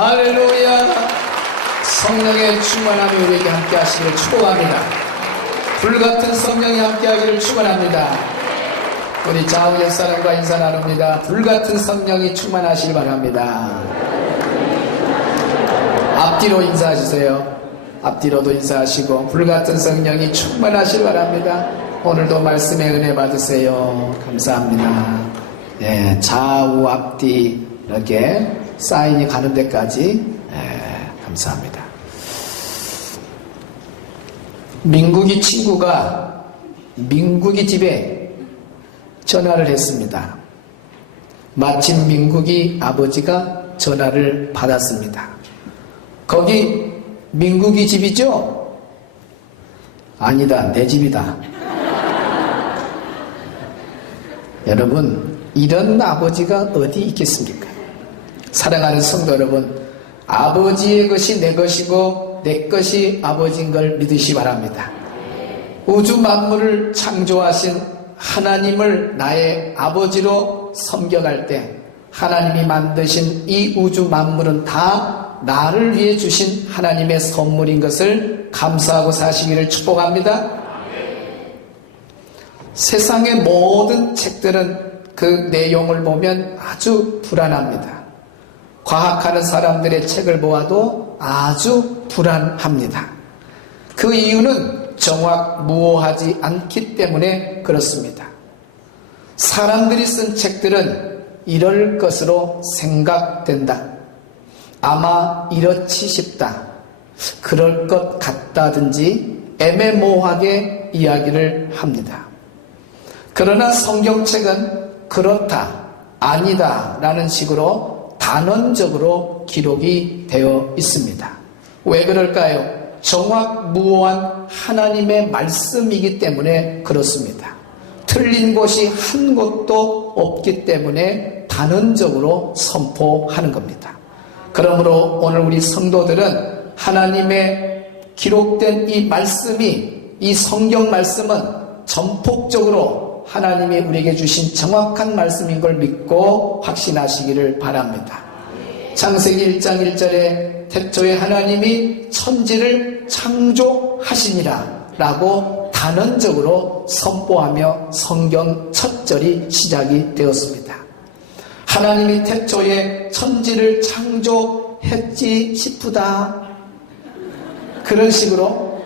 할렐루야. 성령의 충만함이 우리에게 함께 하시기를 축복합니다. 불같은 성령이 함께 하기를 축원합니다. 우리 좌우 옆사람과 인사 나눕니다. 불같은 성령이 충만하시길 바랍니다. 앞뒤로 인사하시세요. 앞뒤로도 인사하시고 불같은 성령이 충만하시길 바랍니다. 오늘도 말씀의 은혜 받으세요. 감사합니다. 네, 좌우 앞뒤 이렇게 사인이 가는 데까지 감사합니다. 민국이 친구가 민국이 집에 전화를 했습니다. 마침 민국이 아버지가 전화를 받았습니다. 거기 민국이 집이죠? 아니다, 내 집이다. 여러분, 이런 아버지가 어디 있겠습니까? 사랑하는 성도 여러분, 아버지의 것이 내 것이고 내 것이 아버지인 걸 믿으시 바랍니다. 우주 만물을 창조하신 하나님을 나의 아버지로 섬겨갈 때 하나님이 만드신 이 우주 만물은 다 나를 위해 주신 하나님의 선물인 것을 감사하고 사시기를 축복합니다. 세상의 모든 책들은 그 내용을 보면 아주 불안합니다. 과학하는 사람들의 책을 보아도 아주 불안합니다. 그 이유는 정확무오하지 않기 때문에 그렇습니다. 사람들이 쓴 책들은 이럴 것으로 생각된다. 아마 이렇지 싶다. 그럴 것 같다든지 애매모호하게 이야기를 합니다. 그러나 성경책은 그렇다, 아니다 라는 식으로 단언적으로 기록이 되어 있습니다. 왜 그럴까요? 정확무오한 하나님의 말씀이기 때문에 그렇습니다. 틀린 곳이 한 곳도 없기 때문에 단언적으로 선포하는 겁니다. 그러므로 오늘 우리 성도들은 하나님의 기록된 이 말씀이, 이 성경 말씀은 전폭적으로 하나님이 우리에게 주신 정확한 말씀인 걸 믿고 확신하시기를 바랍니다. 창세기 1장 1절에 태초에 하나님이 천지를 창조하시니라 라고 단언적으로 선포하며 성경 첫 절이 시작이 되었습니다. 하나님이 태초에 천지를 창조했지 싶다. 그런 식으로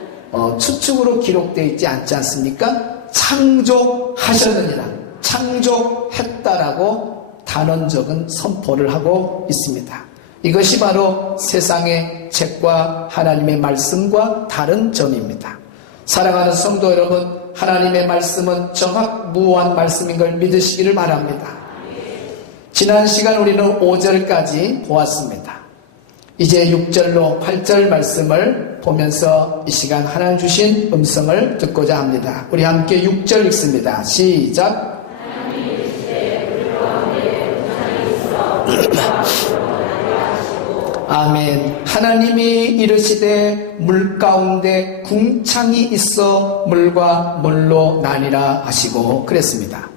추측으로 기록되어 있지 않지 않습니까? 창조하셨느니라, 창조했다라고 단언적인 선포를 하고 있습니다. 이것이 바로 세상의 책과 하나님의 말씀과 다른 점입니다. 사랑하는 성도 여러분, 하나님의 말씀은 정확무오한 말씀인 걸 믿으시기를 바랍니다. 지난 시간 우리는 5절까지 보았습니다. 이제 6절로 8절 말씀을 보면서 이 시간 하나님 주신 음성을 듣고자 합니다. 우리 함께 6절 읽습니다. 시작. 아멘. 하나님이 이르시되 물 가운데 궁창이 있어 물과 물로 나뉘라 하시고 그랬습니다.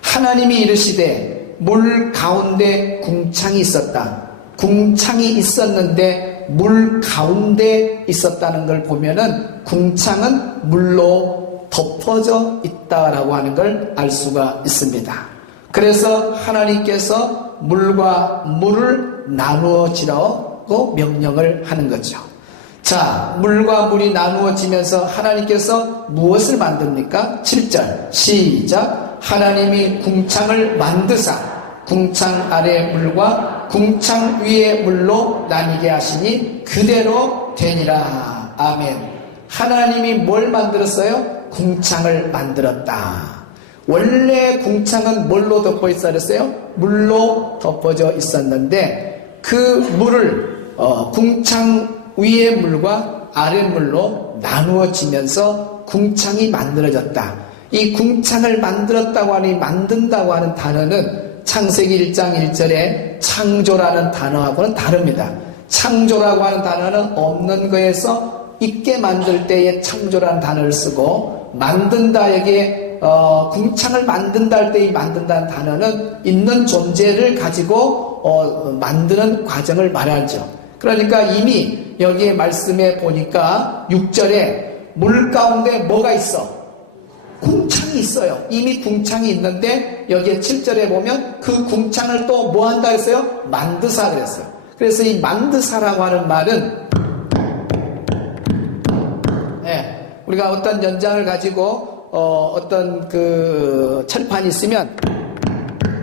하나님이 이르시되 물 가운데 궁창이 있었다. 궁창이 있었는데 물 가운데 있었다는 걸 보면은 궁창은 물로 덮어져 있다라고 하는 걸 알 수가 있습니다. 그래서 하나님께서 물과 물을 나누어지라고 명령을 하는 거죠. 자, 물과 물이 나누어지면서 하나님께서 무엇을 만듭니까? 7절 시작. 하나님이 궁창을 만드사 궁창 아래 물과 궁창 위의 물로 나뉘게 하시니 그대로 되니라. 아멘. 하나님이 뭘 만들었어요? 궁창을 만들었다. 원래 궁창은 뭘로 덮어 있었어요? 물로 덮어져 있었는데 그 물을 궁창 위의 물과 아래 물로 나누어지면서 궁창이 만들어졌다. 이 궁창을 만들었다고 하니 만든다고 하는 단어는 창세기 1장 1절에 창조라는 단어하고는 다릅니다. 창조라고 하는 단어는 없는 거에서 있게 만들 때에 창조라는 단어를 쓰고 만든다에게 궁창을 만든다 할 때 이 만든다는 단어는 있는 존재를 가지고 만드는 과정을 말하죠. 그러니까 이미 여기에 말씀에 보니까 6절에 물 가운데 뭐가 있어? 궁창이 있어요. 이미 궁창이 있는데 여기에 7절에 보면 그 궁창을 또 뭐 한다 했어요? 만드사 그랬어요. 그래서 이 만드사라고 하는 말은 우리가 어떤 연장을 가지고 어떤 그 철판이 있으면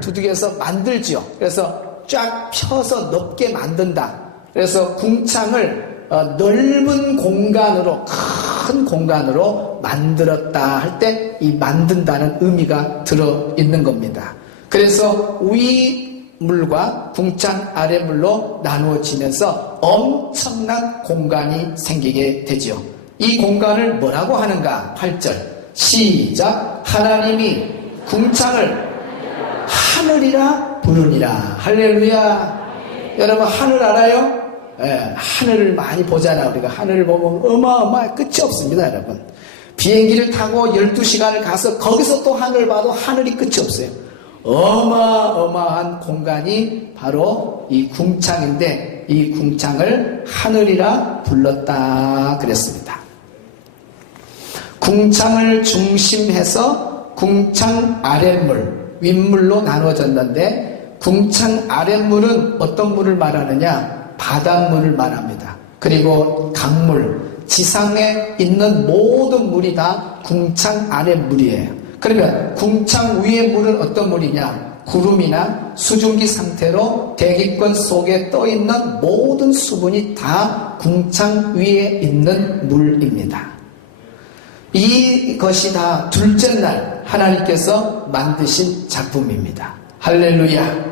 두둑에서 만들지요. 그래서 쫙 펴서 넓게 만든다. 그래서 궁창을 넓은 공간으로, 큰 공간으로 만들었다 할 때 이 만든다는 의미가 들어있는 겁니다. 그래서 위물과 궁창 아래물로 나누어지면서 엄청난 공간이 생기게 되죠. 이 공간을 뭐라고 하는가? 8절 시작. 하나님이 궁창을 하늘이라 부르니라. 할렐루야. 여러분 하늘 알아요? 하늘을 많이 보잖아. 우리가 하늘을 보면 어마어마한 끝이 없습니다. 여러분 비행기를 타고 12시간을 가서 거기서 또 하늘을 봐도 하늘이 끝이 없어요. 어마어마한 공간이 바로 이 궁창인데 이 궁창을 하늘이라 불렀다 그랬습니다. 궁창을 중심해서 궁창 아랫물, 윗물로 나눠졌는데 궁창 아랫물은 어떤 물을 말하느냐? 바닷물을 말합니다. 그리고 강물, 지상에 있는 모든 물이 다 궁창 아랫물이에요. 그러면 궁창 위의 물은 어떤 물이냐? 구름이나 수증기 상태로 대기권 속에 떠있는 모든 수분이 다 궁창 위에 있는 물입니다. 이것이 다 둘째 날 하나님께서 만드신 작품입니다. 할렐루야.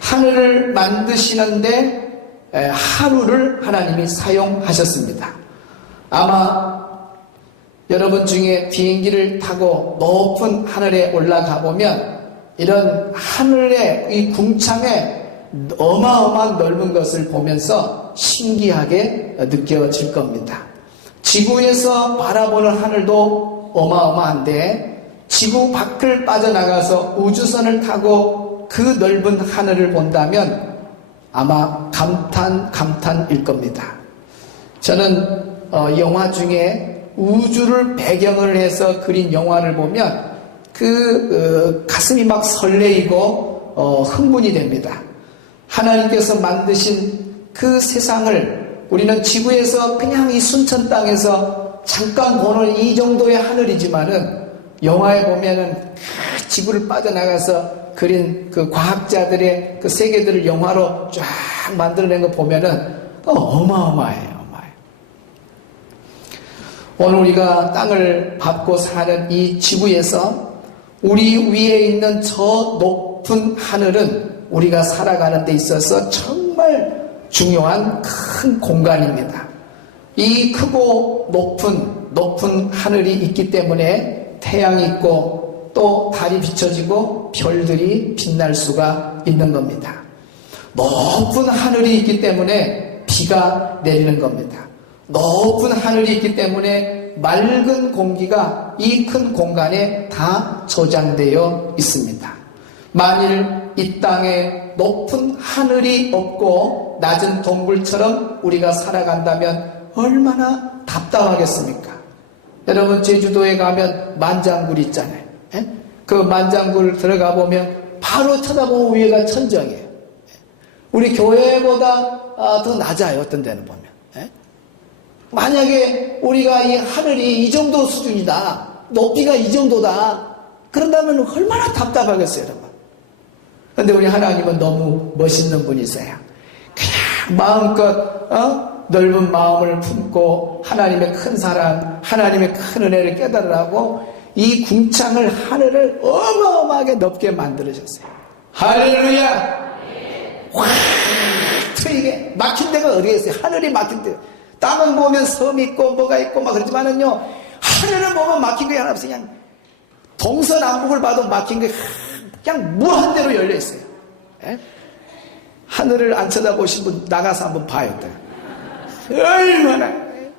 하늘을 만드시는데 하루를 하나님이 사용하셨습니다. 아마 여러분 중에 비행기를 타고 높은 하늘에 올라가 보면 이런 하늘의 이 궁창에 어마어마한 넓은 것을 보면서 신기하게 느껴질 겁니다. 지구에서 바라보는 하늘도 어마어마한데 지구 밖을 빠져나가서 우주선을 타고 그 넓은 하늘을 본다면 아마 감탄일 겁니다. 저는 영화 중에 우주를 배경을 해서 그린 영화를 보면 가슴이 막 설레이고 흥분이 됩니다. 하나님께서 만드신 그 세상을 우리는 지구에서 그냥 이 순천 땅에서 잠깐 보는 이 정도의 하늘이지만은 영화에 보면은 지구를 빠져나가서 그린 그 과학자들의 그 세계들을 영화로 쫙 만들어낸 거 보면은 어마어마해요. 오늘 우리가 땅을 밟고 사는 이 지구에서 우리 위에 있는 저 높은 하늘은 우리가 살아가는 데 있어서 정말 중요한 큰 공간입니다. 이 크고 높은 하늘이 있기 때문에 태양이 있고 또 달이 비춰지고 별들이 빛날 수가 있는 겁니다. 높은 하늘이 있기 때문에 비가 내리는 겁니다. 높은 하늘이 있기 때문에 맑은 공기가 이 큰 공간에 다 저장되어 있습니다. 만일 이 땅에 높은 하늘이 없고 낮은 동굴처럼 우리가 살아간다면 얼마나 답답하겠습니까? 여러분 제주도에 가면 만장굴 있잖아요. 그 만장굴 들어가 보면 바로 쳐다보면 위에가 천정이에요. 우리 교회보다 더 낮아요. 어떤 데는 보면. 만약에 우리가 이 하늘이 이 정도 수준이다, 높이가 이 정도다, 그런다면 얼마나 답답하겠어요, 여러분. 그런데 우리 하나님은 너무 멋있는 분이세요. 그냥 마음껏 넓은 마음을 품고 하나님의 큰 사랑, 하나님의 큰 은혜를 깨달으라고 이 궁창을 하늘을 어마어마하게 넓게 만들으셨어요. 할렐루야. 확 트이게 막힌 데가 어디에 있어요? 하늘이 막힌 데. 땅은 보면 섬이 있고 뭐가 있고 막 그러지만은요, 하늘을 보면 막힌 게 하나 없어요. 그냥 동서남북을 봐도 막힌 게 그냥 무한대로 열려 있어요. 하늘을 안 쳐다보신 분 나가서 한번 봐요. 얼마나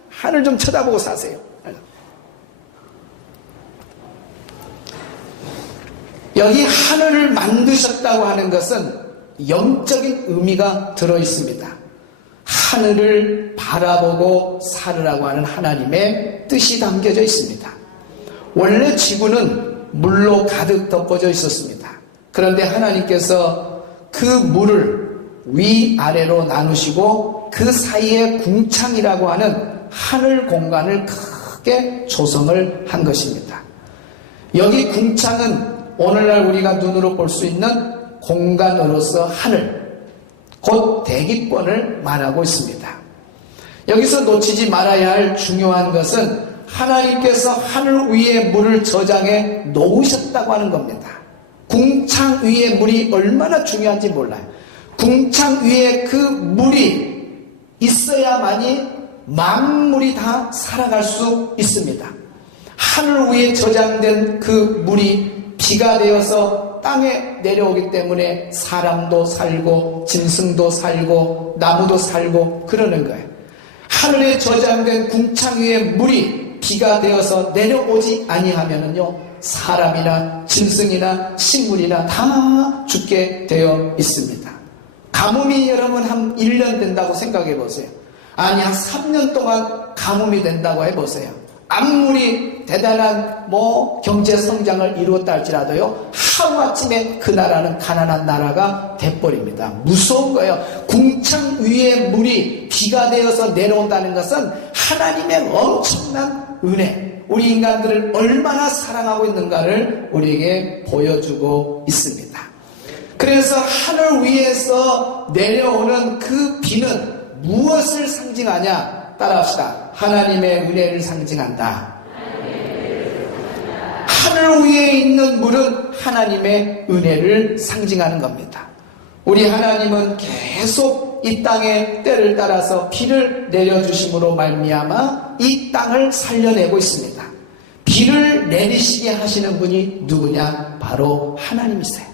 하늘 좀 쳐다보고 사세요. 여기 하늘을 만드셨다고 하는 것은 영적인 의미가 들어있습니다. 하늘을 바라보고 살으라고 하는 하나님의 뜻이 담겨져 있습니다. 원래 지구는 물로 가득 덮어져 있었습니다. 그런데 하나님께서 그 물을 위아래로 나누시고 그 사이에 궁창이라고 하는 하늘 공간을 크게 조성을 한 것입니다. 여기 궁창은 오늘날 우리가 눈으로 볼 수 있는 공간으로서 하늘, 곧 대기권을 말하고 있습니다. 여기서 놓치지 말아야 할 중요한 것은 하나님께서 하늘 위에 물을 저장해 놓으셨다고 하는 겁니다. 궁창 위에 물이 얼마나 중요한지 몰라요. 궁창 위에 그 물이 있어야만이 만물이 다 살아갈 수 있습니다. 하늘 위에 저장된 그 물이 비가 되어서 땅에 내려오기 때문에 사람도 살고 짐승도 살고 나무도 살고 그러는 거예요. 하늘에 저장된 궁창 위에 물이 비가 되어서 내려오지 아니하면은요, 사람이나 짐승이나 식물이나 다 죽게 되어 있습니다. 가뭄이 여러분 한 1년 된다고 생각해 보세요. 아니 한 3년 동안 가뭄이 된다고 해보세요. 아무리 대단한 경제 성장을 이루었다 할지라도요, 하루아침에 그 나라는 가난한 나라가 돼버립니다. 무서운 거예요. 궁창 위에 물이 비가 되어서 내려온다는 것은 하나님의 엄청난 은혜, 우리 인간들을 얼마나 사랑하고 있는가를 우리에게 보여주고 있습니다. 그래서 하늘 위에서 내려오는 그 비는 무엇을 상징하냐? 따라합시다. 하나님의 은혜를 상징한다. 하늘 위에 있는 물은 하나님의 은혜를 상징하는 겁니다. 우리 하나님은 계속 이 땅의 때를 따라서 비를 내려주심으로 말미암아 이 땅을 살려내고 있습니다. 비를 내리시게 하시는 분이 누구냐? 바로 하나님이세요.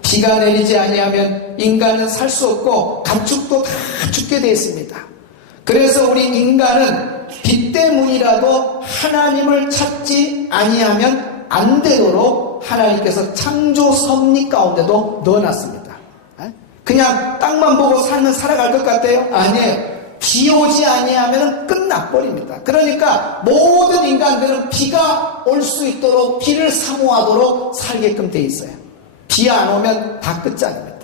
비가 내리지 아니하면 인간은 살 수 없고 가축도 다 죽게 되어 있습니다. 그래서 우리 인간은 비 때문이라도 하나님을 찾지 아니하면 안 되도록 하나님께서 창조 섭리 가운데도 넣어놨습니다. 그냥 땅만 보고 살면 살아갈 것 같아요? 아니에요. 비 오지 아니하면 끝나버립니다. 그러니까 모든 인간들은 비가 올 수 있도록 비를 사모하도록 살게끔 돼 있어요. 비 안 오면 다 끝장입니다.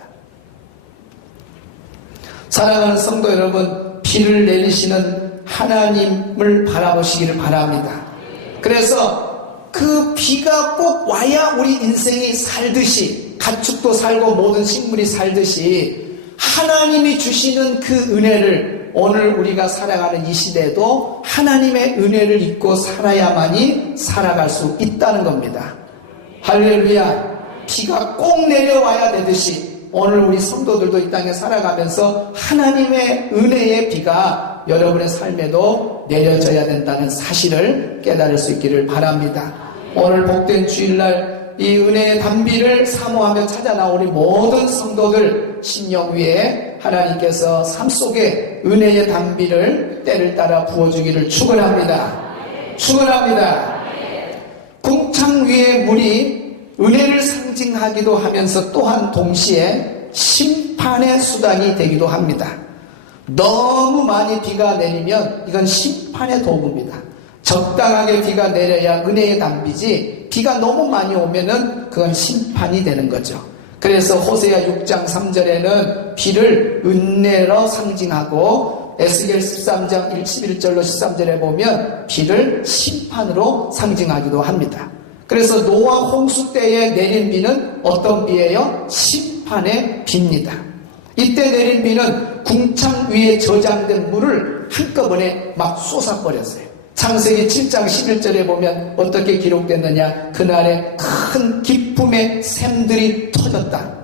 사랑하는 성도 여러분, 비를 내리시는 하나님을 바라보시기를 바랍니다. 그래서 그 비가 꼭 와야 우리 인생이 살듯이, 가축도 살고 모든 식물이 살듯이 하나님이 주시는 그 은혜를 오늘 우리가 살아가는 이 시대에도 하나님의 은혜를 입고 살아야만이 살아갈 수 있다는 겁니다. 할렐루야. 비가 꼭 내려와야 되듯이 오늘 우리 성도들도 이 땅에 살아가면서 하나님의 은혜의 비가 여러분의 삶에도 내려져야 된다는 사실을 깨달을 수 있기를 바랍니다. 오늘 복된 주일날 이 은혜의 단비를 사모하며 찾아 나오니 모든 성도들 심령 위에 하나님께서 삶 속에 은혜의 단비를 때를 따라 부어주기를 축원합니다. 축원합니다. 궁창 위에 물이 은혜를 상징하기도 하면서 또한 동시에 심판의 수단이 되기도 합니다. 너무 많이 비가 내리면 이건 심판의 도구입니다. 적당하게 비가 내려야 은혜의 단비지, 비가 너무 많이 오면은 그건 심판이 되는 거죠. 그래서 호세아 6장 3절에는 비를 은혜로 상징하고 에스겔 13장 11절로 13절에 보면 비를 심판으로 상징하기도 합니다. 그래서 노아 홍수 때에 내린 비는 어떤 비예요? 심판의 비입니다. 이때 내린 비는 궁창 위에 저장된 물을 한꺼번에 막 쏟아버렸어요. 창세기 7장 11절에 보면 어떻게 기록됐느냐? 그날에 큰 기쁨의 샘들이 터졌다.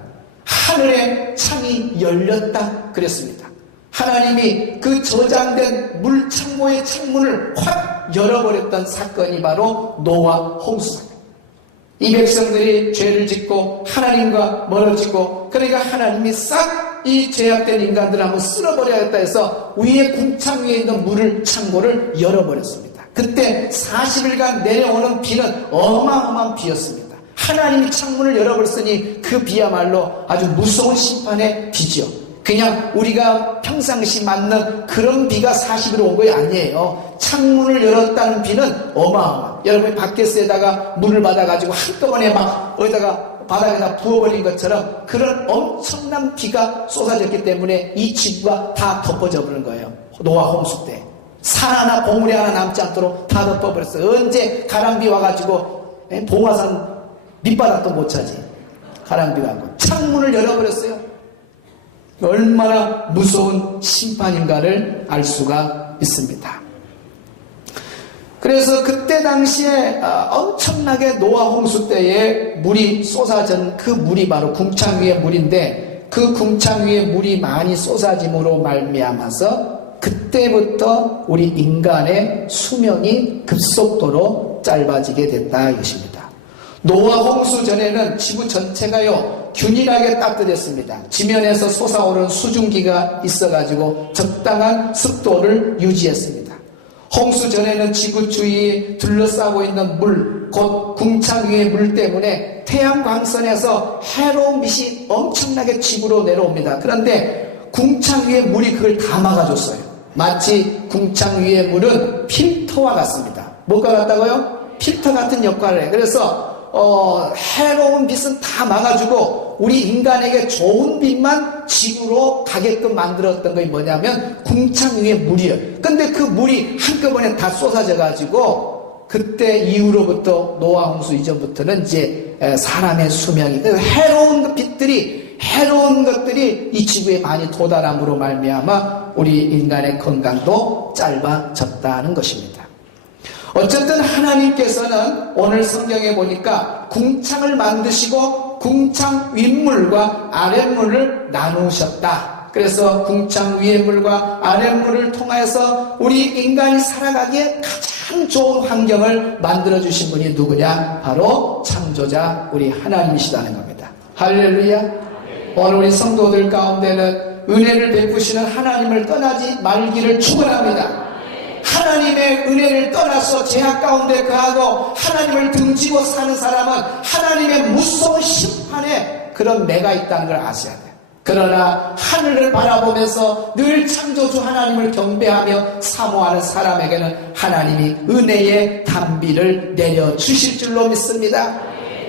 하늘의 창이 열렸다. 그랬습니다. 하나님이 그 저장된 물창고의 창문을 확 열어버렸던 사건이 바로 노아 홍수 사건. 이 백성들이 죄를 짓고 하나님과 멀어지고, 그러니까 하나님이 싹 이 죄악된 인간들을 한번 쓸어버려야겠다 해서 위에 궁창 위에 있는 물을 창고를 열어버렸습니다. 그때 40일간 내려오는 비는 어마어마한 비였습니다. 하나님이 창문을 열어버렸으니 그 비야말로 아주 무서운 심판의 비죠. 그냥 우리가 평상시 맞는 그런 비가 40일로 온 것이 아니에요. 창문을 열었다는 비는 어마어마. 여러분이 바켓에다가 물을 받아가지고 한꺼번에 막 어디다가 바닥에다 부어버린 것처럼 그런 엄청난 비가 쏟아졌기 때문에 이 지구가 다 덮어져 버린 거예요. 노아 홍수 때. 산 하나 봉우리 하나 남지 않도록 다 덮어버렸어요. 언제 가랑비 와가지고 봉화산 밑바닥도 못 차지. 가랑비가 하고 창문을 열어버렸어요. 얼마나 무서운 심판인가를 알 수가 있습니다. 그래서 그때 당시에 엄청나게 노아 홍수 때에 물이 쏟아진 그 물이 바로 궁창 위의 물인데 그 궁창 위에 물이 많이 쏟아짐으로 말미암아서 그때부터 우리 인간의 수명이 급속도로 짧아지게 됐다 이것입니다. 노아 홍수 전에는 지구 전체가요 균일하게 따뜻했습니다. 지면에서 솟아오르는 수증기가 있어가지고 적당한 습도를 유지했습니다. 홍수 전에는 지구 주위에 둘러싸고 있는 물, 곧 궁창 위의 물 때문에 태양 광선에서 해로운 빛이 엄청나게 지구로 내려옵니다. 그런데 궁창 위의 물이 그걸 다 막아줬어요. 마치 궁창 위의 물은 필터와 같습니다. 뭐가 같다고요? 필터 같은 역할을 해요. 그래서 해로운 빛은 다 막아주고 우리 인간에게 좋은 빛만 지구로 가게끔 만들었던 것이 뭐냐면 궁창 위의 물이에요. 근데 그 물이 한꺼번에 다 쏟아져 가지고 그때 이후로부터 노아 홍수 이전부터는 이제 사람의 수명이 해로운 것들이 이 지구에 많이 도달함으로 말미암아 우리 인간의 건강도 짧아졌다는 것입니다. 어쨌든 하나님께서는 오늘 성경에 보니까 궁창을 만드시고 궁창 윗물과 아랫물을 나누셨다. 그래서 궁창 위의 물과 아랫물을 통해서 우리 인간이 살아가기에 가장 좋은 환경을 만들어주신 분이 누구냐? 바로 창조자 우리 하나님이시다는 겁니다. 할렐루야. 오늘 우리 성도들 가운데는 은혜를 베푸시는 하나님을 떠나지 말기를 축원합니다. 하나님의 은혜를 떠나서 죄악 가운데 거하고 하나님을 등지고 사는 사람은 하나님의 무서운 심판에 그런 매가 있다는 걸 아셔야 돼요. 그러나 하늘을 바라보면서 늘 창조주 하나님을 경배하며 사모하는 사람에게는 하나님이 은혜의 단비를 내려주실 줄로 믿습니다.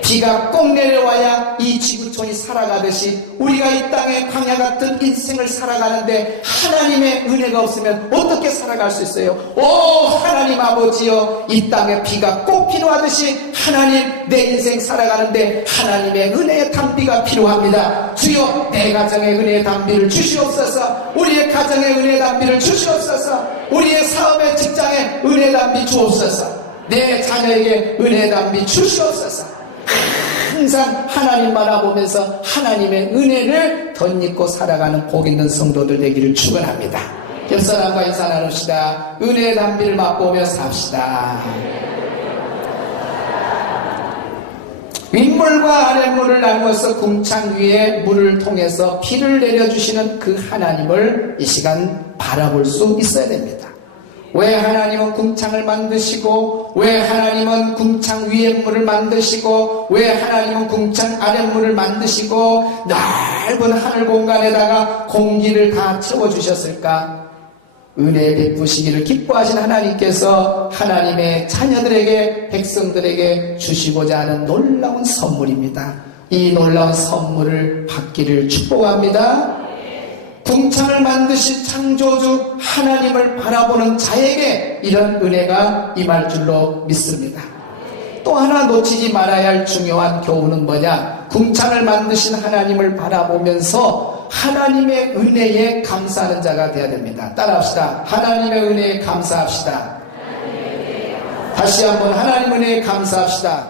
비가 꼭 내려와야 이 지구촌이 살아가듯이 우리가 이 땅에 광야 같은 인생을 살아가는데 하나님의 은혜가 없으면 어떻게 살아갈 수 있어요? 오 하나님 아버지여, 이 땅에 비가 꼭 필요하듯이 하나님 내 인생 살아가는데 하나님의 은혜의 단비가 필요합니다. 주여 내 가정에 은혜의 단비를 주시옵소서. 우리의 가정에 은혜의 단비를 주시옵소서. 우리의 사업의 직장에 은혜의 단비 주옵소서. 내 자녀에게 은혜의 단비 주시옵소서. 항상 하나님 바라보면서 하나님의 은혜를 덧입고 살아가는 복 있는 성도들 되기를 축원합니다. 옆사람과 인사 나눕시다. 은혜의 단비를 맛보며 삽시다. 윗물과 아랫물을 나누어서 궁창 위에 물을 통해서 비를 내려주시는 그 하나님을 이 시간 바라볼 수 있어야 됩니다. 왜 하나님은 궁창을 만드시고, 왜 하나님은 궁창 위에 물을 만드시고, 왜 하나님은 궁창 아랫물을 만드시고 넓은 하늘 공간에다가 공기를 다 채워주셨을까? 은혜 베푸시기를 기뻐하신 하나님께서 하나님의 자녀들에게, 백성들에게 주시고자 하는 놀라운 선물입니다. 이 놀라운 선물을 받기를 축복합니다. 궁창을 만드신 창조주 하나님을 바라보는 자에게 이런 은혜가 임할 줄로 믿습니다. 또 하나 놓치지 말아야 할 중요한 교훈은 뭐냐? 궁창을 만드신 하나님을 바라보면서 하나님의 은혜에 감사하는 자가 되어야 됩니다. 따라합시다. 하나님의 은혜에 감사합시다. 다시 한번 하나님 은혜에 감사합시다.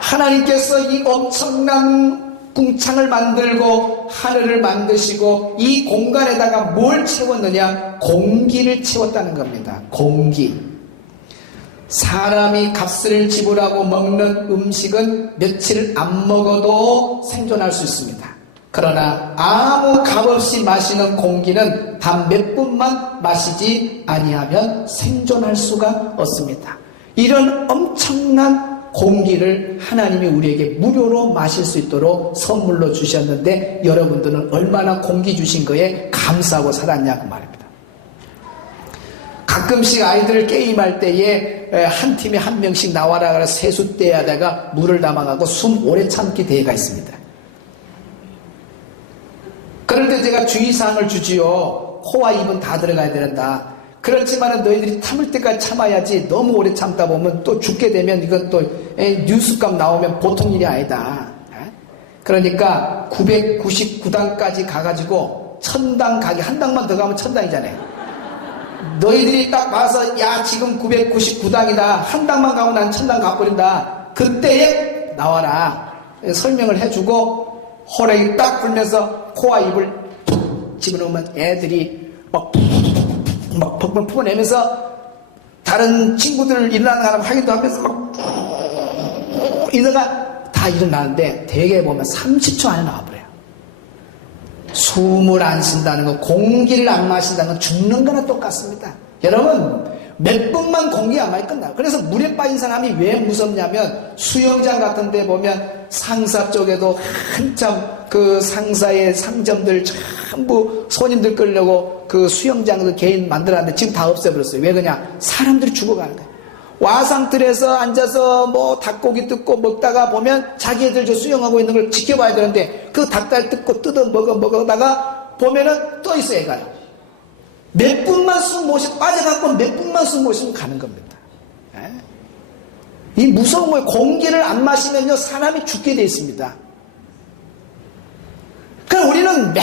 하나님께서 이 엄청난 궁창을 만들고 하늘을 만드시고 이 공간에다가 뭘 채웠느냐? 공기를 채웠다는 겁니다. 공기. 사람이 값을 지불하고 먹는 음식은 며칠 안 먹어도 생존할 수 있습니다. 그러나 아무 값없이 마시는 공기는 단 몇 분만 마시지 아니하면 생존할 수가 없습니다. 이런 엄청난 공기를 하나님이 우리에게 무료로 마실 수 있도록 선물로 주셨는데 여러분들은 얼마나 공기 주신 거에 감사하고 살았냐 그 말입니다. 가끔씩 아이들 게임할 때에 한 팀에 한 명씩 나와라 그래서 세숫대에다가 물을 담아가고 숨 오래 참기 대회가 있습니다. 그럴 때 제가 주의사항을 주지요. 코와 입은 다 들어가야 된다. 그렇지만 너희들이 참을 때까지 참아야지 너무 오래 참다 보면 또 죽게 되면 이건 또 뉴스감 나오면 보통 일이 아니다. 그러니까 999단까지 가가지고 천당 가기 한 당만 더 가면 천당이잖아요. 너희들이 딱 봐서 야 지금 999당이다 한 당만 가면 난 천당 가버린다 그때에 나와라 설명을 해주고 호랭이 딱 불면서 코와 입을 툭 집어넣으면 애들이 막 벅벅 풀어내면서 다른 친구들 일어나는 사람 확인도 하면서 막 이러다가 다 일어나는데 대개 보면 30초 안에 나와버려요. 숨을 안 쉰다는 거, 공기를 안 마신다는 건 죽는 거나 똑같습니다. 여러분, 몇 분만 공기 안 마시면 끝나요. 그래서 물에 빠진 사람이 왜 무섭냐면 수영장 같은 데 보면 상사 쪽에도 한참 그 상사의 상점들 전부 손님들 끌려고 그 수영장도 개인 만들었는데 지금 다 없애버렸어요. 왜 그러냐? 사람들이 죽어가는 거예요. 와상틀에서 앉아서 뭐 닭고기 뜯고 먹다가 보면 자기애들 저 수영하고 있는 걸 지켜봐야 되는데 그 닭다리 뜯고 뜯어 먹다가 보면은 또 있어 애가요. 몇 분만 숨 못 쉬고 빠져갖고 몇 분만 숨 못 쉬면 가는 겁니다. 이 무서운 거예요. 공기를 안 마시면요 사람이 죽게 돼 있습니다. 그러니까 우리는 매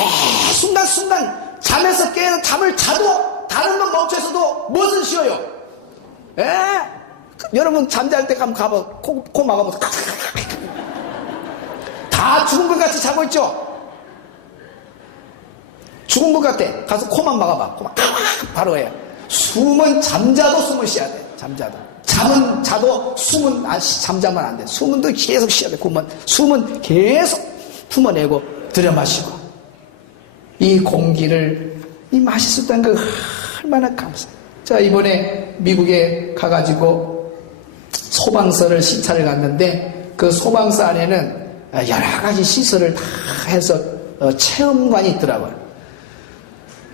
순간순간 잠에서 깨는 잠을 자도 다른 건 멈춰서도 무엇은 쉬어요? 여러분 잠잘 때 가면 가봐 코 막아보세요. 다 죽은 것 같이 자고 있죠? 죽은 것 같아. 가서 코만 막아봐. 코만 바로 해요. 숨은 잠자도 숨을 쉬어야 돼. 잠자도. 잠은 자도 숨은 잠자면 안 돼. 숨은 또 계속 쉬어야 돼. 숨은 계속 품어내고 들여마시고. 이 공기를 마실 수 있다는 거 얼마나 감사해요. 자, 이번에 미국에 가가지고 소방서를 시찰을 갔는데 그 소방서 안에는 여러 가지 시설을 다 해서 체험관이 있더라고요.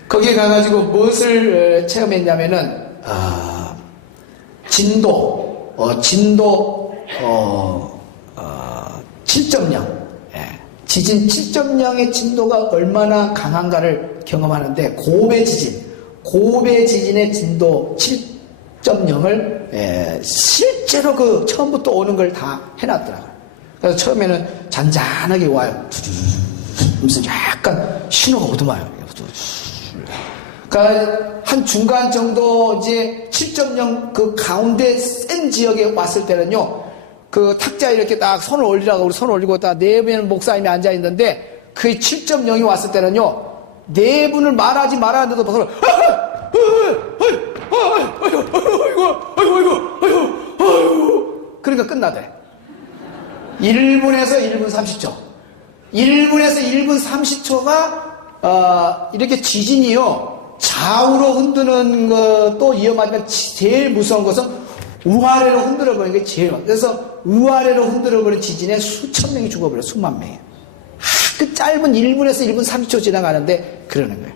거기에 가가지고 무엇을 체험했냐면은 진도 7.0 지진 7.0의 진도가 얼마나 강한가를 경험하는데 고베 지진의 진도 7.0을 실제로 그 처음부터 오는 걸 다 해놨더라고요. 그래서 처음에는 잔잔하게 와요. 무슨 약간 신호가 오더만요. 그러니까 한 중간 정도 이제 7.0 그 가운데 센 지역에 왔을 때는요, 그 탁자에 이렇게 딱 손을 올리라고 우리 손을 올리고 딱 네 분 목사님이 앉아 있는데 그 7.0이 왔을 때는요, 네 분을 말하지 말았는데도 서로 아이고 그러니까 끝나대. 1분에서 1분 30초. 1분에서 1분 30초가 이렇게 지진이요. 좌우로 흔드는 것도 위험하지만 제일 무서운 것은 우아래로 흔들어버리는 게 제일 많아요. 그래서 우아래로 흔들어버리는 지진에 수천 명이 죽어버려요. 수만 명이. 그 짧은 1분에서 1분 30초 지나가는데 그러는 거예요.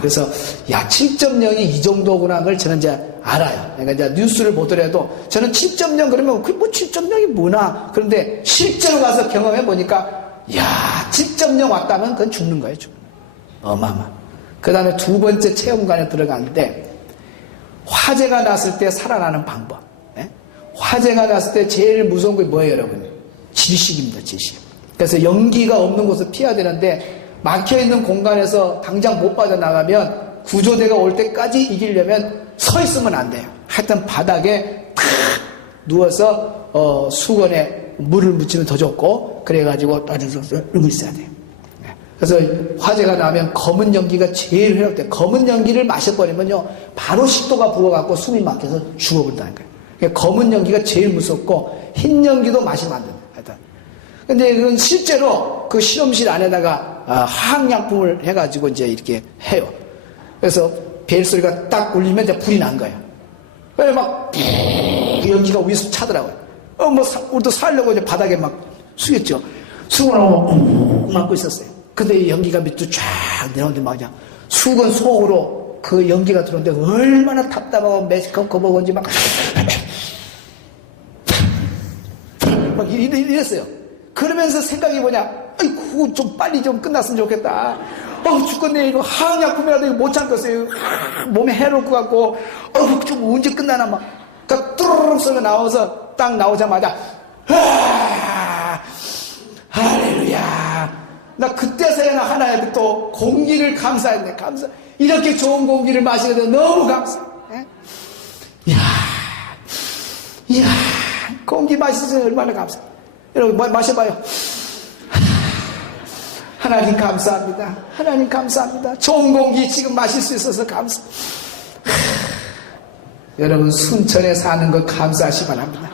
그래서 7.0이 이 정도구나 걸 저는 이제 알아요. 그러니까 이제 뉴스를 보더라도 저는 7.0 그러면 그 7.0이 뭐나. 그런데 실제로 가서 경험해 보니까 7.0 왔다면 그건 죽는 거예요. 죽는 거예요. 어마어마. 그 다음에 두 번째 체험관에 들어갔는데 화재가 났을 때 살아나는 방법. 화재가 났을 때 제일 무서운 게 뭐예요, 여러분? 질식입니다, 질식. 그래서 연기가 없는 곳을 피해야 되는데 막혀있는 공간에서 당장 못 빠져나가면 구조대가 올 때까지 이기려면 서 있으면 안 돼요. 하여튼 바닥에 탁 누워서 수건에 물을 묻히면 더 좋고 그래가지고 따져서 이러고 있어야 돼요. 그래서 화재가 나면 검은 연기가 제일 해롭대. 검은 연기를 마셔버리면요 바로 식도가 부어갖고 숨이 막혀서 죽어버린다는 거예요. 그러니까 검은 연기가 제일 무섭고 흰 연기도 마시면 안 된다. 하여튼. 근데 그건 실제로 그 실험실 안에다가 화학약품을 해가지고 이제 이렇게 해요. 그래서 벨 소리가 딱 울리면 이제 불이 난 거예요. 그래서 막 연기가 위에서 차더라고요. 우리도 살려고 이제 바닥에 막 숙였죠. 수건하고 막고 있었어요. 근데 이 연기가 밑으로 쫙 내려오는데 말이야. 수건 속으로 그 연기가 들어오는데 얼마나 답답하고 매식하고 막 이랬어요. 그러면서 생각이 뭐냐. 아이고, 좀 빨리 좀 끝났으면 좋겠다. 죽겠네. 이거 항약품이라도 이거 못 참겠어요. 몸에 해로울 것 같고, 좀 언제 끝나나 막. 그러니까 뚜루룩 소리가 나와서 딱 나오자마자, 할렐루야. 나 그때서야 하나님께 또 공기를 감사했네. 이렇게 좋은 공기를 마시게 돼서 너무 감사. 이야, 공기 마시면서 얼마나 감사. 여러분, 마셔봐요. 하나님 감사합니다. 하나님 감사합니다. 좋은 공기 지금 마실 수 있어서 감사. 여러분, 순천에 사는 거 감사하시 바랍니다.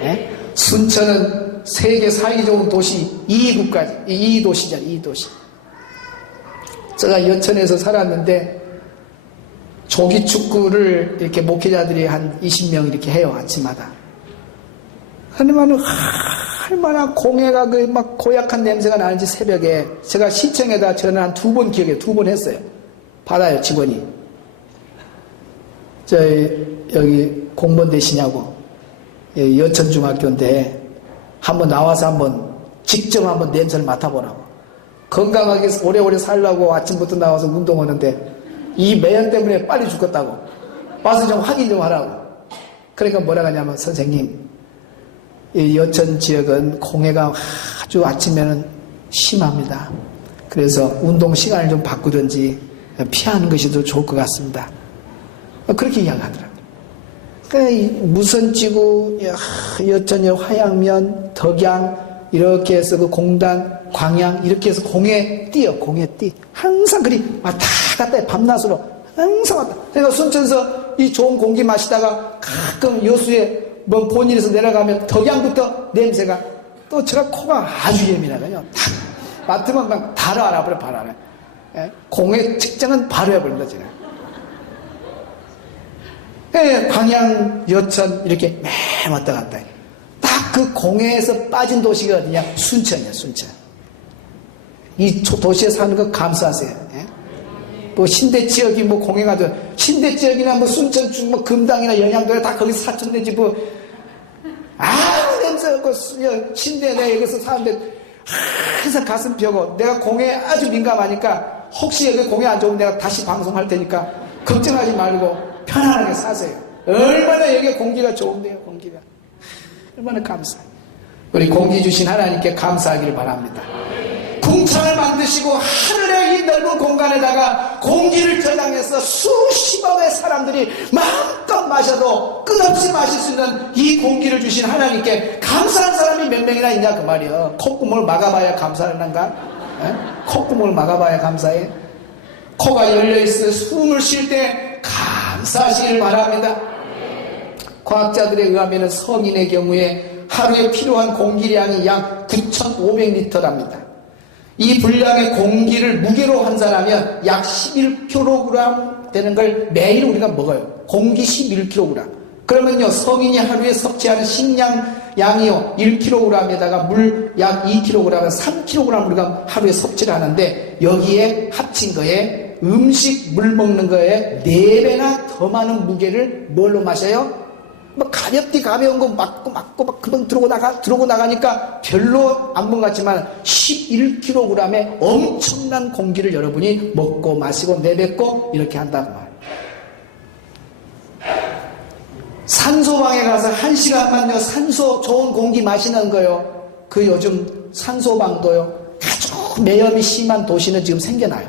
네? 순천은 세계 살기 좋은 도시 2위국까지, 2도시잖아요, 2도시. 제가 여천에서 살았는데, 조기축구를 이렇게 목회자들이 한 20명 이렇게 해요, 아침마다. 하지만은, 얼마나 공해가 막 고약한 냄새가 나는지 새벽에 제가 시청에다 전화 한 2번 기억에 2번 했어요. 받아요, 직원이. 여기 공무원 되시냐고. 여천중학교인데 한번 나와서 한번 직접 한번 냄새를 맡아보라고. 건강하게 오래오래 살려고 아침부터 나와서 운동하는데 이 매연 때문에 빨리 죽겠다고. 와서 좀 확인 좀 하라고. 그러니까 뭐라 하냐면, 선생님, 이 여천 지역은 공해가 아주 아침에는 심합니다. 그래서 운동 시간을 좀 바꾸든지 피하는 것이 더 좋을 것 같습니다. 그렇게 이야기하더라고요. 그러니까 무선지구, 여천역, 화양면, 덕양 이렇게 해서 그 공단, 광양 이렇게 해서 공해 띠. 항상 그리 왔다 갔다 해. 밤낮으로 항상 왔다. 그러니까 순천서 이 좋은 공기 마시다가 가끔 여수에 뭐 본일에서 내려가면 덕양부터 냄새가 또 제가 코가 아주 예민하거든요. 딱 맡으면 막 바로 알아버려. 공해 측정은 바로 해버린다 제가. 광양, 여천 이렇게 매 왔다 갔다 해. 딱 그 공해에서 빠진 도시가 어디냐? 순천이야, 순천. 이 도시에 사는 거 감사하세요. 뭐 신대 지역이 뭐 공해가 돼. 신대 지역이나 뭐 순천, 뭐 금당이나 영양도에 다 거기 사천대지 뭐 아무 냄새 없고 신대 내가 여기서 사는데 항상 가슴 펴고 내가 공해에 아주 민감하니까 혹시 여기 공해 안 좋으면 내가 다시 방송할 테니까 걱정하지 말고 편안하게 사세요. 얼마나 여기 공기가 좋은데요, 공기가. 얼마나 감사해요. 우리 공기 주신 하나님께 감사하기를 바랍니다. 궁창을 만드시고 하늘의 이 넓은 공간에다가 공기를 저장해서 수십억의 사람들이 마음껏 마셔도 끝없이 마실 수 있는 이 공기를 주신 하나님께 감사한 사람이 몇 명이나 있냐 그 말이에요. 콧구멍을 막아봐야 감사하는가? 콧구멍을 막아봐야 감사해? 코가 열려있어 숨을 쉴 때 감사하시길 바랍니다. 과학자들에 의하면 성인의 경우에 하루에 필요한 공기량이 약 9,500리터랍니다. 이 분량의 공기를 무게로 환산하면 약 11kg 되는 걸 매일 우리가 먹어요. 공기 11kg. 그러면요, 성인이 하루에 섭취하는 식량양이요, 1kg에다가 물 약 2kg, 3kg 우리가 하루에 섭취를 하는데, 여기에 합친 거에 음식, 물 먹는 거에 4배나 더 많은 무게를 뭘로 마셔요? 뭐 가벼운 거 맞고 막 금방 들어오고 나가니까 별로 안 본 것 같지만 11kg의 엄청난 공기를 여러분이 먹고 마시고 내뱉고 이렇게 한다고 말이에요. 산소방에 가서 1시간만요 산소 좋은 공기 마시는 거요. 그 요즘 산소방도요 아주 매염이 심한 도시는 지금 생겨나요.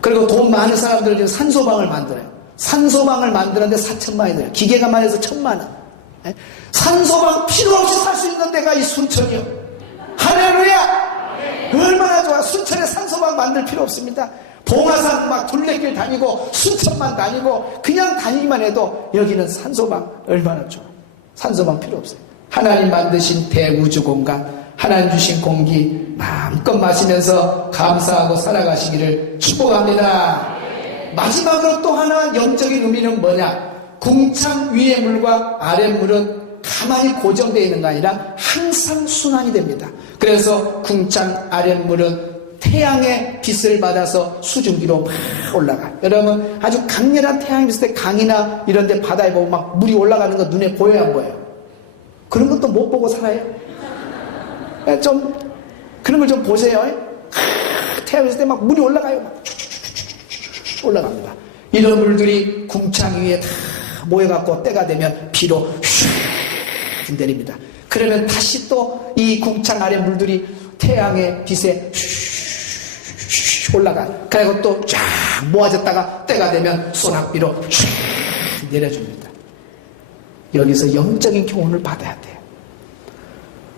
그리고 돈 많은 사람들은 지금 산소방을 만들어요. 산소방을 만드는데 4천만 원이 들어요. 기계가만 해서 1,000만 원. 산소방 필요 없이 살 수 있는 데가 이 순천이요. 할렐루야! 얼마나 좋아. 순천에 산소방 만들 필요 없습니다. 봉화산 막 둘레길 다니고 순천만 다니고 그냥 다니기만 해도 여기는 산소방 얼마나 좋아. 산소방 필요 없어요. 하나님 만드신 대우주 공간, 하나님 주신 공기 마음껏 마시면서 감사하고 살아가시기를 축복합니다. 마지막으로 또 하나 영적인 의미는 뭐냐? 궁창 위의 물과 아랫 물은 가만히 고정되어 있는 게 아니라 항상 순환이 됩니다. 그래서 궁창 아랫물은 태양의 빛을 받아서 수증기로 막 올라가요. 여러분 아주 강렬한 태양이 있을 때 강이나 이런 데 바다에 보면 막 물이 올라가는 거 눈에 보여요, 안 보여요? 그런 것도 못 보고 살아요? 좀 그런 걸 좀 보세요. 태양이 있을 때 막 물이 올라가요. 막 올라갑니다. 이런 물들이 궁창 위에 다 모여갖고 때가 되면 비로 휙 내립니다. 그러면 다시 또 이 궁창 아래 물들이 태양의 빛에 올라가. 그리고 또 쫙 모아졌다가 때가 되면 소낙비로 쫙 내려줍니다. 여기서 영적인 교훈을 받아야 돼요.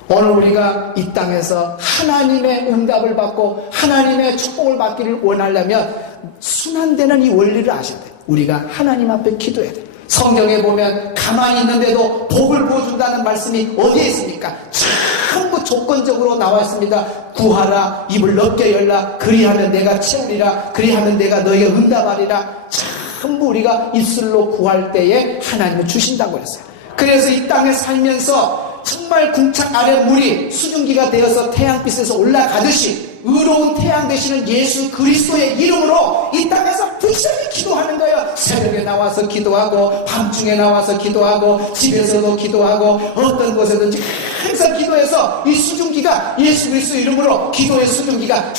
오늘 우리가 이 땅에서 하나님의 응답을 받고 하나님의 축복을 받기를 원하려면 순환되는 이 원리를 아셔야 돼요. 우리가 하나님 앞에 기도해야 돼요. 성경에 보면 가만히 있는데도 복을 부어준다는 말씀이 어디에 있습니까? 전부 조건적으로 나와 있습니다. 구하라, 입을 넓게 열라, 그리하면 내가 채우리라, 그리하면 내가 너희가 응답하리라. 전부 우리가 입술로 구할 때에 하나님은 주신다고 했어요. 그래서 이 땅에 살면서 정말 궁창 아래 물이 수증기가 되어서 태양빛에서 올라가듯이 의로운 태양 되시는 예수 그리스도의 이름으로 이 땅에서 부지런히 기도하는 거예요. 새벽에 나와서 기도하고 밤중에 나와서 기도하고 집에서도 기도하고 어떤 곳에든지 항상 기도해서 이 수증기가 예수 그리스도 이름으로 기도의 수증기가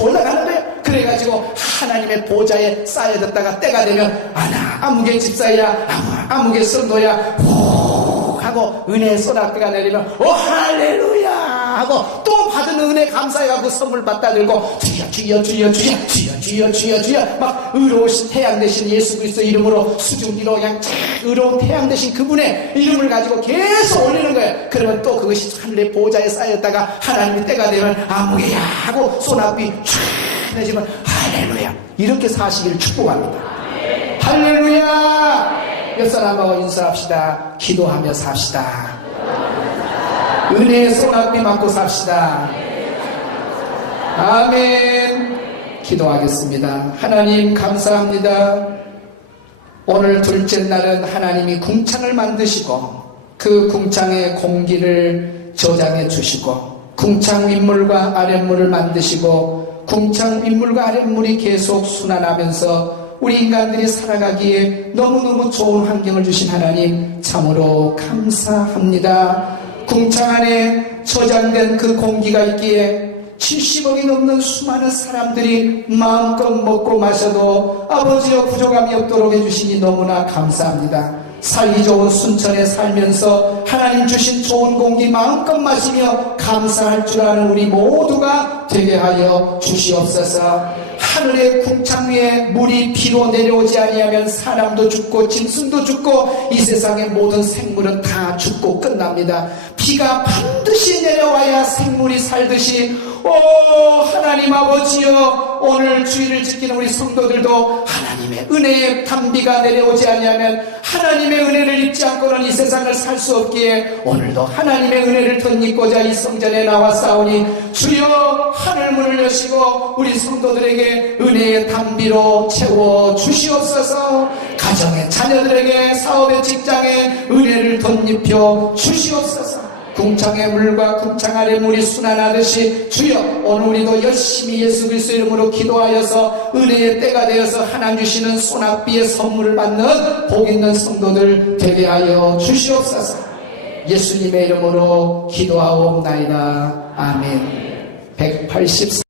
올라가는 거예요. 그래가지고 하나님의 보좌에 쌓여졌다가 때가 되면 아나 아무개 집사야 아무개 성도야 하고 은혜의 소낙비가 내리면 오 할렐루야 하고 또 받은 은혜 감사해가지고 선물 받다 들고 주여 막 의로우신 태양 되신 예수 그리스도 이름으로 수증기로 그냥 의로운 태양 되신 그분의 이름을 가지고 계속 올리는 거예요. 그러면 또 그것이 하늘의 보좌에 쌓였다가 하나님이 때가 되면 아무개야 하고 소낙비 쫙 내지면 할렐루야 이렇게 사시기를 축복합니다. 할렐루야. 옆 사람하고 인사합시다. 기도하며 삽시다. 은혜의 소낙비 맞고 삽시다. 아멘. 기도하겠습니다. 하나님 감사합니다. 오늘 둘째 날은 하나님이 궁창을 만드시고 그 궁창의 공기를 저장해 주시고 궁창 윗물과 아랫물을 만드시고 궁창 윗물과 아랫물이 계속 순환하면서 우리 인간들이 살아가기에 너무너무 좋은 환경을 주신 하나님 참으로 감사합니다. 궁창 안에 저장된 그 공기가 있기에 70억이 넘는 수많은 사람들이 마음껏 먹고 마셔도 아버지여 부족함이 없도록 해주시니 너무나 감사합니다. 살기 좋은 순천에 살면서 하나님 주신 좋은 공기 마음껏 마시며 감사할 줄 아는 우리 모두가 되게 하여 주시옵소서. 하늘의 궁창 위에 물이 비로 내려오지 아니하면 사람도 죽고 짐승도 죽고 이 세상의 모든 생물은 다 죽고 끝납니다. 비가 반드시 내려와야 생물이 살듯이 하나님 아버지여 오늘 주일을 지키는 우리 성도들도 하나님의 은혜의 단비가 내려오지 아니하면 하나님의 은혜를 입지 않고는 이 세상을 살 수 없기에 오늘도 하나님의 은혜를 덧입고자 이 성전에 나와 싸우니 주여 하늘 문을 여시고 우리 성도들에게 은혜의 단비로 채워 주시옵소서. 가정의 자녀들에게 사업의 직장에 은혜를 덧입혀 주시옵소서. 궁창의 물과 궁창 아래 물이 순환하듯이 주여 오늘 우리도 열심히 예수 그리스도 이름으로 기도하여서 은혜의 때가 되어서 하나님 주시는 소낙비의 선물을 받는 복 있는 성도들 되게 하여 주시옵소서. 예수님의 이름으로 기도하옵나이다. 아멘. 184